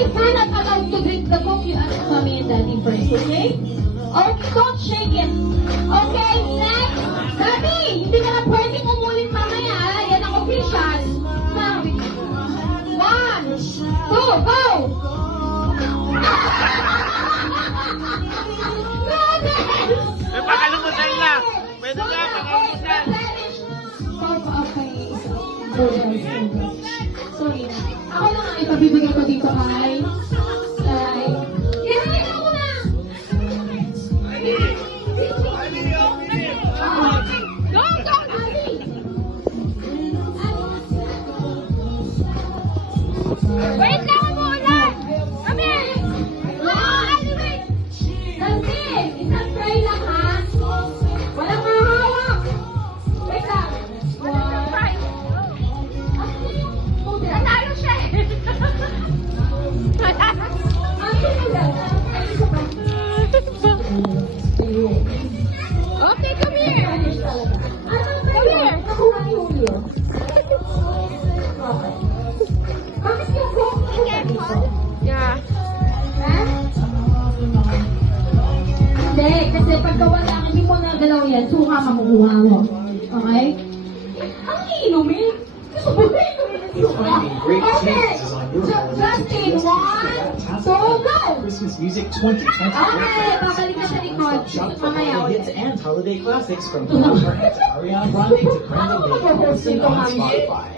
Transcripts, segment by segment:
you cannot allow to drink the Coke, you ask mommy and daddy first, okay? Okay, don't shake it. Okay, next. Daddy, hindi ka na pwedeng umulit mamaya. Yan ang official. Now, 1, 2, go! May pakalumusan na. Pwede na, pakalumusan. Sorry na. Ako lang ang ipabibigay ko dito kay... Kaya ako na! Go, go, Ali! Wait lang mo ulan! Kami! Ali, wait! Kasi, isang try lang ha! Walang mahawak! Wait lang! Nanalo siya eh! Okay, come here! Come here! Nakuha ni Julio. Okay. Bakit yung Coke na dito? Yeah. Ha? Hindi, kasi pagka wala, hindi mo nagalaw yan, suka makukuha mo. Okay? Ang iinumin? Gusto mo ba inumin ng suka? Okay! Justin, 1, 2, go! Christmas Music 2020. Okay, babalik ka sa likod. Mamaya ulit. Hits and holiday classics from Jennifer and Ariana Grande to Brandon Day Wilson on Spotify.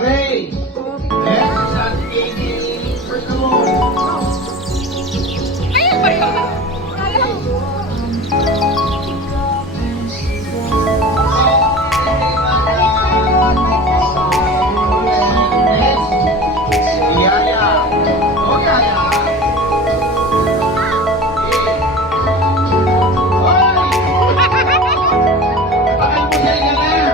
Okay. Next, at 80 for Cologne. Ayun ba yun? Yaya. Oh, Yaya. Pakalumusan ka na.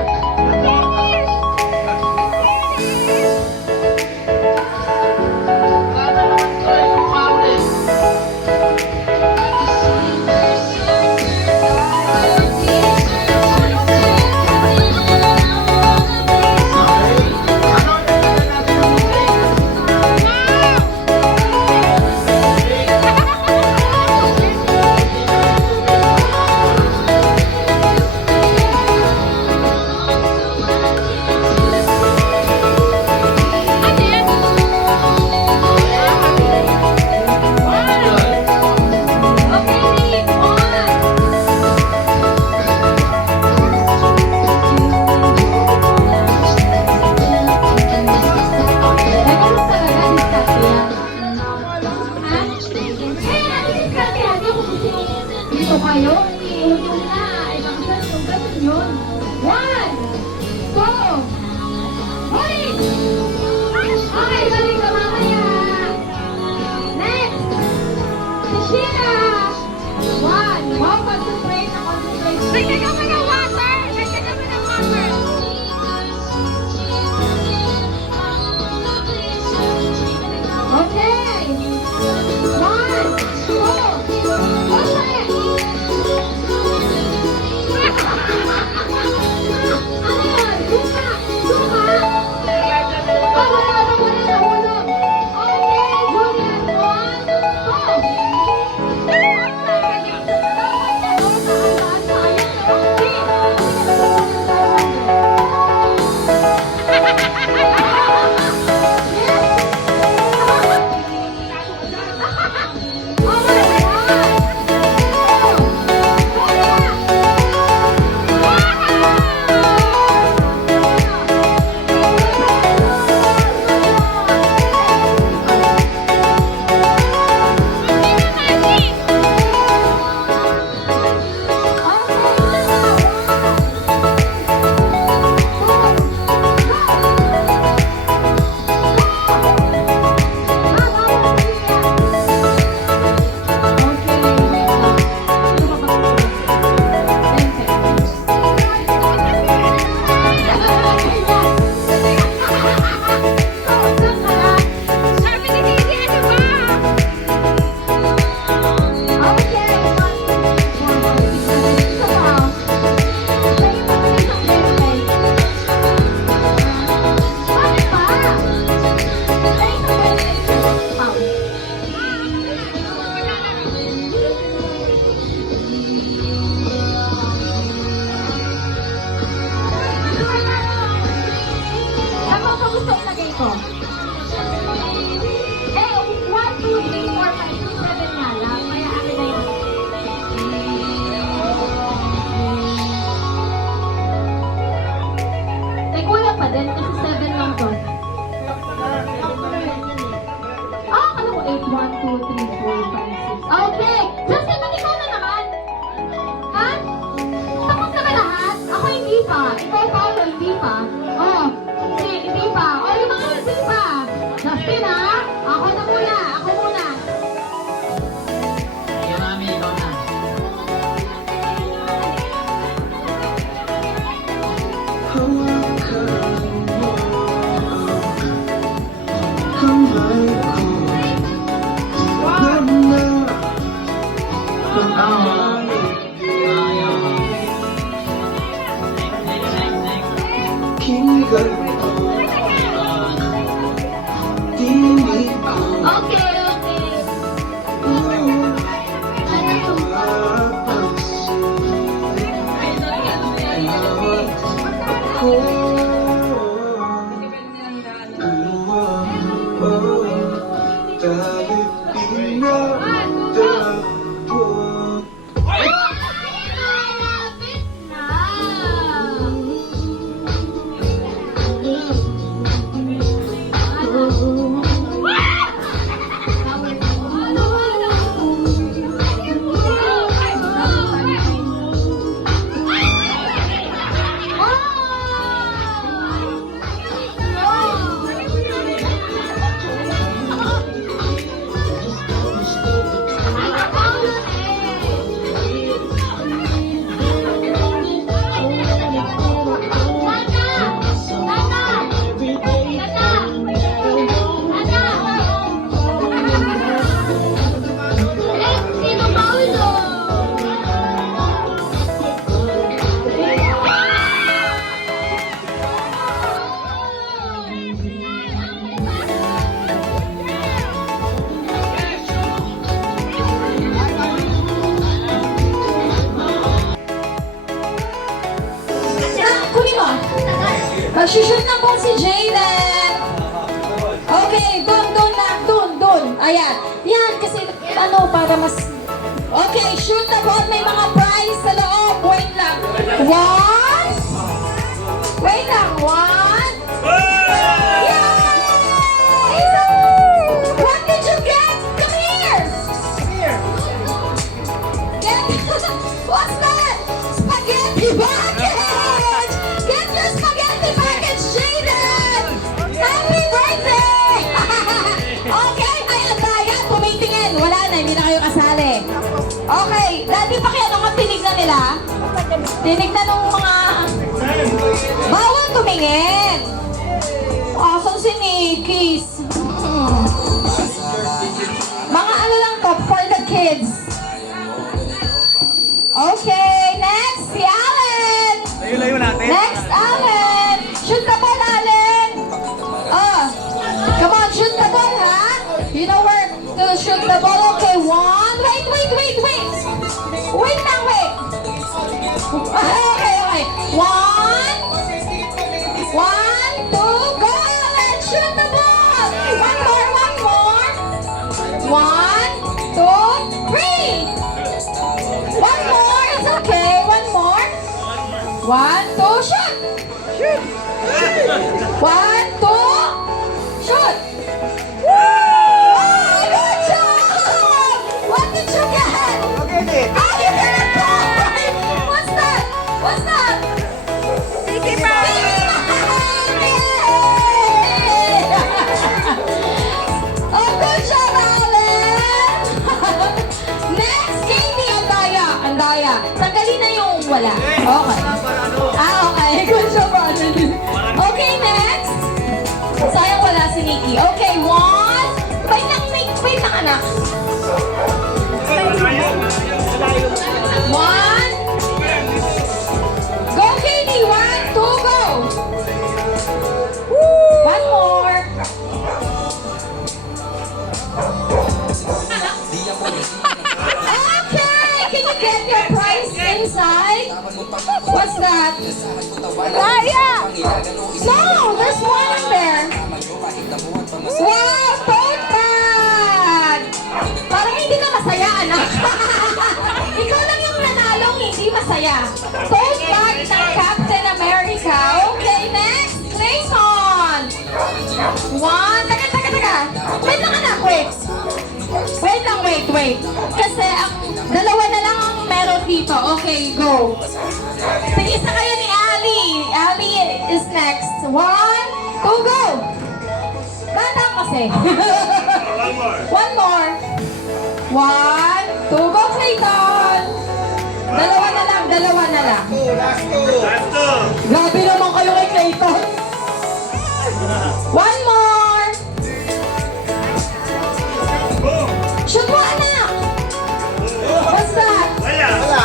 Okay! Justin, ba't ikaw na naman? Ha? Tapos na ba lahat? Ako hindi pa. Ikaw, Paolo, hindi pa. Oh, hindi pa. Oh, yung mga hindi pa. Justin, ha? Ako na muna. Ako muna. Yan, mami, ikaw na. Okay, okay. Malapit na. Kunin mo. Mag-shoot na po si Jayden. Okay, doon lang, doon. Ayan. Yan, kasi ano, para mas... Okay, shoot na po. May mga prize sa loob. Wait lang. One. Wait lang. One. Yay! What did you get? Come here. Get... What's that? Spaghetti package! Get your spaghetti package, Jayden! Happy birthday! Okay, ay Andaya, tumitingin. Wala na, hindi na kayo kasali. Okay, dati pa kaya nung tinignan nila? Tinignan ng mga... Bawal tumingin! Asan si Nikis? Mga ano lang to, for the kids. Okay, next, si Allen! Layo natin. Next, Allen! Shoot the ball, Allen! Come on, shoot the ball, ha? You know where to shoot the ball? Okay, one. Wait. Wait lang, wait. Okay. One, two, go, Allen! Shoot the ball! One more. One, two, three. One more, it's okay. One more. One, two, shoot! One, two, shoot! Oh, good job! What did you get? Oh, you got a toy! What's that? Mickey Mouse! Oh, good job, Alan! Next, Katie, Andaya. Tanggalin na yung wala. Okay. Okay. Good job, Alan. Okay, next. Sayang wala si Nikki. Okay, one. Wait lang, anak. One. Go, Katie. One, two, go. One more. Okay, can you get your prize inside? What's that? Daya! No, there's one in there. Wow, tote bag! Parang hindi ka masaya, anak. Ikaw lang yung nanalong hindi masaya. Tote bag ng Captain America. Okay, next. Clayton. One. Taga. Wait lang, anak. Wait. Okay. Kasi ang dalawa na lang ang meron dito. Okay, go. Tingis na kayo ni Ali. Ali is next. 1, 2, go! Bata kasi. One more. 1, 2, go, Clayton! Dalawa na lang, dalawa na lang. Grabe naman kayo kay Clayton. One more. Shoot mo, anak. What's that?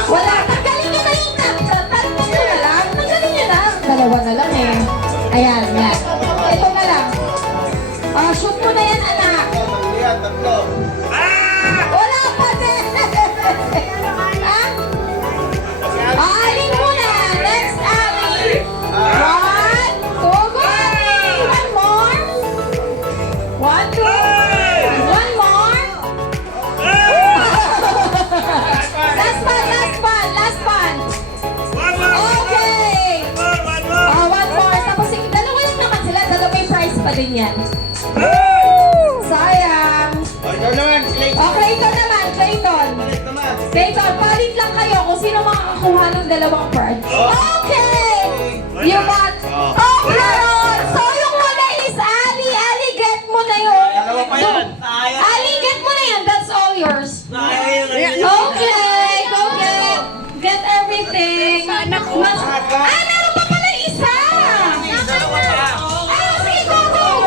Wala. Tanggalin nyo na yung tap. Tanggalin nyo na lang. Tanggalin nyo na. Dalawa na lang eh. Ayan, yan. Ito na lang. Shoot mo na yan, anak. Wala pa din. Alin muna. Next, Ali. 1, 2, go, Ali. One more. 1, 2. One more. Last one. Okay. One more. Tapos dalawa lang naman sila. Dalawa may prize pa din yan. Sayang. Okay, ito naman. Clayton, palit lang kayo kung sino makakakuha ng dalawang prize. Okay. You got. Okay. So yung muna is Ali. Ali, get mo na yun. Ali, get mo na yan. That's all yours. Okay, go get everything. Meron pa pala isa. Sige, go.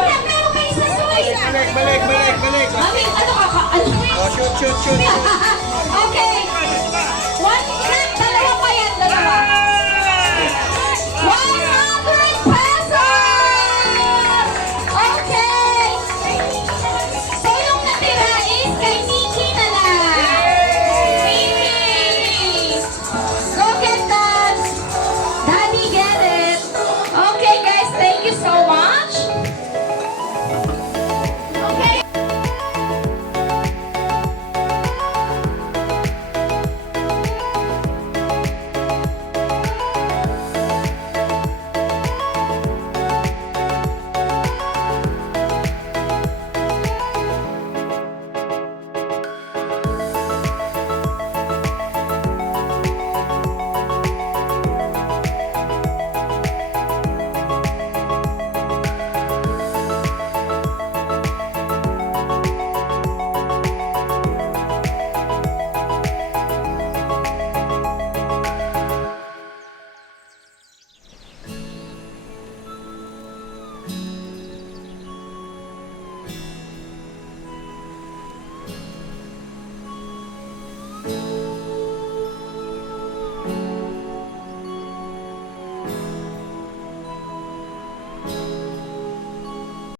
Meron pa isa. Balik. Mami, ano? Shoot. Okay.